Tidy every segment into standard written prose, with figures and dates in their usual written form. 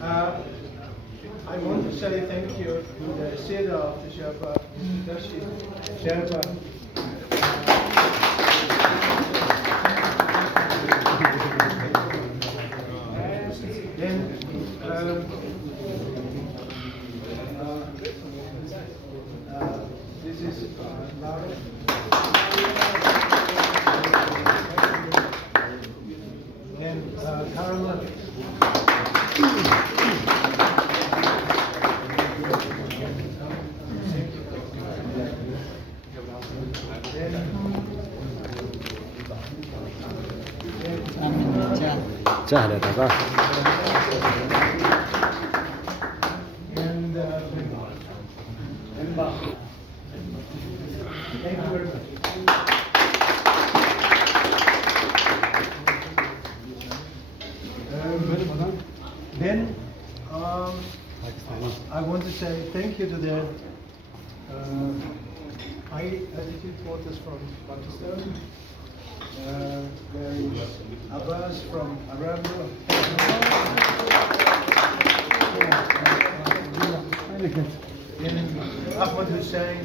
Uh, I want to say thank you to the Seder of the Sherpa, Dashi Sherpa. Then, this is Lara. And Caroline. चाह रहा था And thank you very much. Then I want to say thank you to the high altitude waters from Pakistan. There is Abbas from Arabia. Then Ahmad Hussain,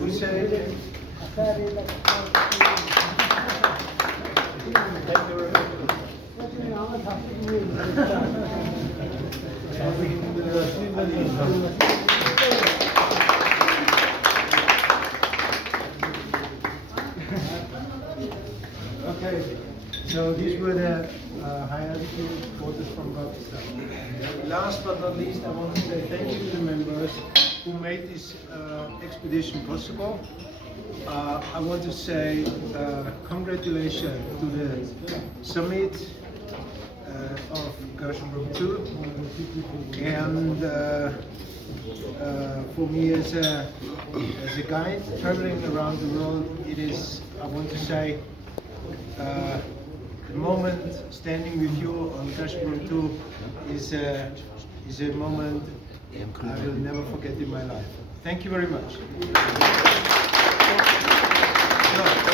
Hussain. Okay, so these were the high altitude waters from Pakistan. Last but not least, I want to say thank you to the members who made this expedition possible. I want to say congratulations to the summit of Kashmir 2, and for me as a guide traveling around the world, it is, I want to say, the moment standing with you on Kashmir 2 is a moment I will never forget in my life. Thank you very much.